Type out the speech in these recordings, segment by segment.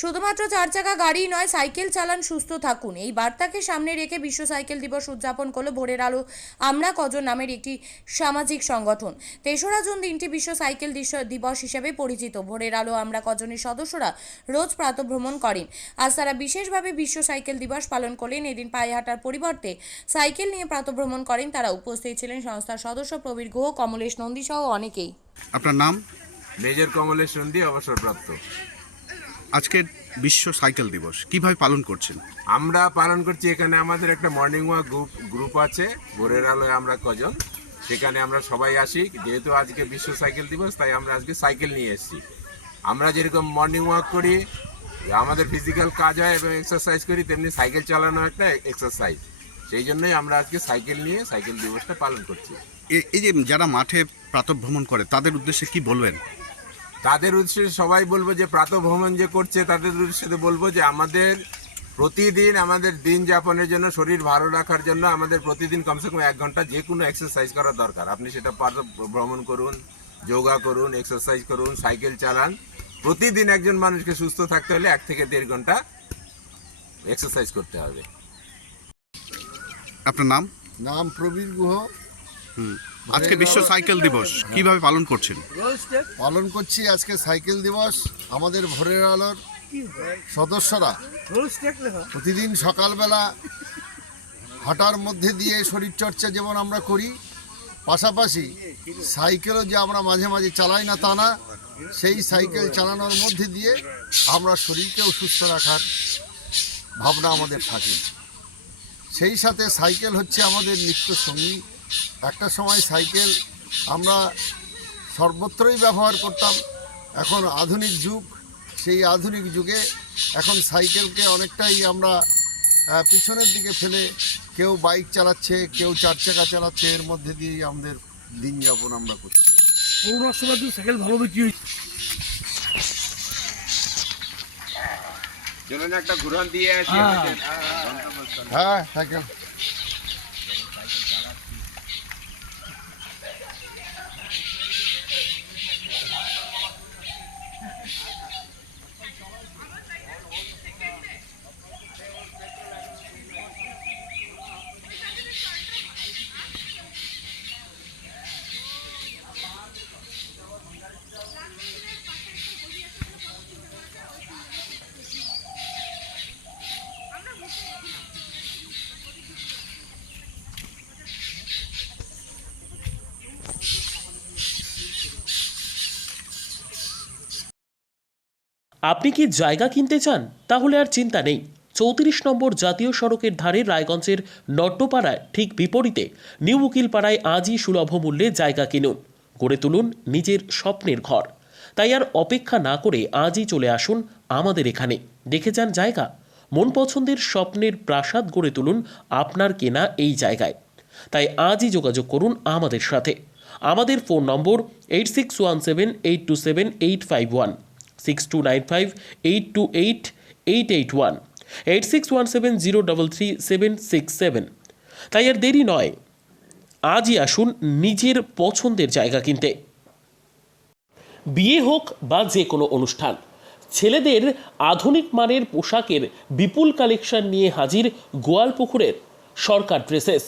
শুধুমাত্র 4 চাকা গাড়ি নয়, সাইকেল চালান, সুস্থ থাকুন, এই বার্তাকে সামনে রেখে বিশ্ব সাইকেল দিবস উদযাপন করলো ভোরের আলো আমরা কজন নামের একটি সামাজিক সংগঠন। 3রা জুন দিনটি বিশ্ব সাইকেল দিবস হিসেবে পরিচিত। ভোরের আলো আমরা কজনের সদস্যরা রোজ প্রাতঃভ্রমণ করেন। আজ তারা বিশেষভাবে বিশ্ব সাইকেল দিবস পালন করলেন। এদিন পায়ে হাঁটার পরিবর্তে সাইকেল নিয়ে প্রাতঃভ্রমণ করেন তারা। উপস্থিত ছিলেন সংস্থার সদস্য প্রবীর গুহ, কমলেশ নন্দী সহ অনেকেই। আপনার নাম? মেজর কমলেশ নন্দী, অবসরপ্রাপ্ত। আজকের বিশ্ব সাইকেল দিবস কিভাবে পালন করছেন? আমরা পালন করছি, এখানে আমাদের একটা মর্নিং ওয়াক গ্রুপ আছে ভোরের আলোয় আমরা কজন, সেখানে আমরা সবাই আসি। যেহেতু আজকে বিশ্ব সাইকেল দিবস, তাই আমরা আজকে সাইকেল নিয়ে এসেছি। আমরা যেরকম মর্নিং ওয়াক করি, আমাদের ফিজিক্যাল কাজ হয় এবং এক্সারসাইজ করি, তেমনি সাইকেল চালানো একটা এক্সারসাইজ। সেই জন্যই আমরা আজকে সাইকেল নিয়ে সাইকেল দিবসটা পালন করছি। এই যে যারা মাঠে প্রাতঃভ্রমণ করে তাদের উদ্দেশ্যে কি বলবেন? তাদের উদ্দেশ্যে সবাই বলবো যে প্রাতঃভ্রমণ যে করছে তাদের উদ্দেশ্যে বলবো যে আমাদের প্রতিদিন আমাদের দিন যাপনের জন্য, শরীর ভালো রাখার জন্য আমাদের প্রতিদিন কমসে কম 1 ঘন্টা যে কোনো এক্সারসাইজ করা দরকার। আপনি সেটা ভ্রমণ করুন, যোগা করুন, এক্সারসাইজ করুন, সাইকেল চালান। প্রতিদিন একজন মানুষকে সুস্থ থাকতে হলে 1 থেকে 1.5 ঘন্টা এক্সারসাইজ করতে হবে। আপনার নাম? নাম প্রবীর গুহ। আজকে বিশ্ব সাইকেল দিবস কিভাবে পালন করছেন? পালন করছি আজকে সাইকেল দিবস। আমাদের ভোরের আলোর সদস্যরা প্রতিদিন সকালবেলা হাঁটার মধ্যে দিয়ে শরীরচর্চা যেমন আমরা করি, পাশাপাশি সাইকেলও যে আমরা মাঝে মাঝে চালাই না তা না, সেই সাইকেল চালানোর মধ্যে দিয়ে আমরা শরীরকেও সুস্থ রাখার ভাবনা আমাদের থাকে। সেই সাথে সাইকেল হচ্ছে আমাদের নিত্য সঙ্গী। একটা সময় সাইকেল আমরা সর্বত্রই ব্যবহার করতাম, এখন আধুনিক যুগ। সেই আধুনিক যুগে এখন সাইকেলকে অনেকটাই আমরা পিছনের দিকে ফেলে কেউ বাইক চালাচ্ছে, কেউ 4 চাকা চালাচ্ছে, এর মধ্যে দিয়েই আমাদের দিন যাপন আমরা করছি। করোনার সময় তো সাইকেল ভালো বিক্রি হয়েছে। চলুন একটা ঘুরন দিয়ে আসি। হ্যাঁ, সাইকেল আপনি কি জায়গা কিনতে চান? তাহলে আর চিন্তা নেই। 34 নম্বর জাতীয় সড়কের ধারে রায়গঞ্জের নট্টপাড়ায় ঠিক বিপরীতে নিউ উকিলপাড়ায় আজই সুলভ মূল্যে জায়গা কিনুন, গড়ে তুলুন নিজের স্বপ্নের ঘর। তাই আর অপেক্ষা না করে আজই চলে আসুন আমাদের এখানে, দেখে যান জায়গা। মন পছন্দের স্বপ্নের প্রাসাদ গড়ে তুলুন আপনার কেনা এই জায়গায়। তাই আজই যোগাযোগ করুন আমাদের সাথে। আমাদের ফোন নম্বর 8617827851, 6295828881, 8617033767। তাই আর দেরি নয়, আজই আসুন নিজের পছন্দের জায়গা কিনতে। বিয়ে হোক বা যে কোনো অনুষ্ঠান, ছেলেদের আধুনিক মানের পোশাকের বিপুল কালেকশন নিয়ে হাজির গোয়ালপুকুরের সরকার ড্রেসেস।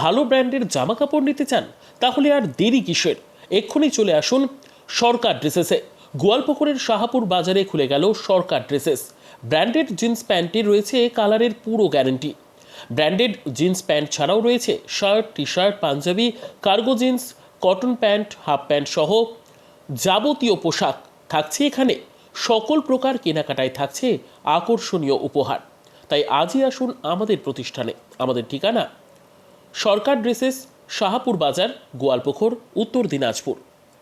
ভালো ব্র্যান্ডের জামা কাপড় নিতে চান? তাহলে আর দেরি কিসের? এক্ষুনি চলে আসুন সরকার ড্রেসেসে। গোয়ালপুকুরের শাহাপুর বাজারে খুলে গেল সরকার ড্রেসেস। ব্র্যান্ডেড জিন্স প্যান্টে রয়েছে কালারের পুরো গ্যারান্টি। ব্র্যান্ডেড জিন্স প্যান্ট ছাড়াও রয়েছে shirt, T shirt, panjabi, cargo jeans, cotton pant, half pant সহ যাবতীয় পোশাক থাকছে এখানে। সকল প্রকার কেনাকাটায় থাকছে আকর্ষণীয় উপহার। তাই আজই আসুন আমাদের প্রতিষ্ঠানে। আমাদের ঠিকানা সরকার ড্রেসেস, শাহাপুর বাজার, গোয়ালপুকুর, উত্তর দিনাজপুর।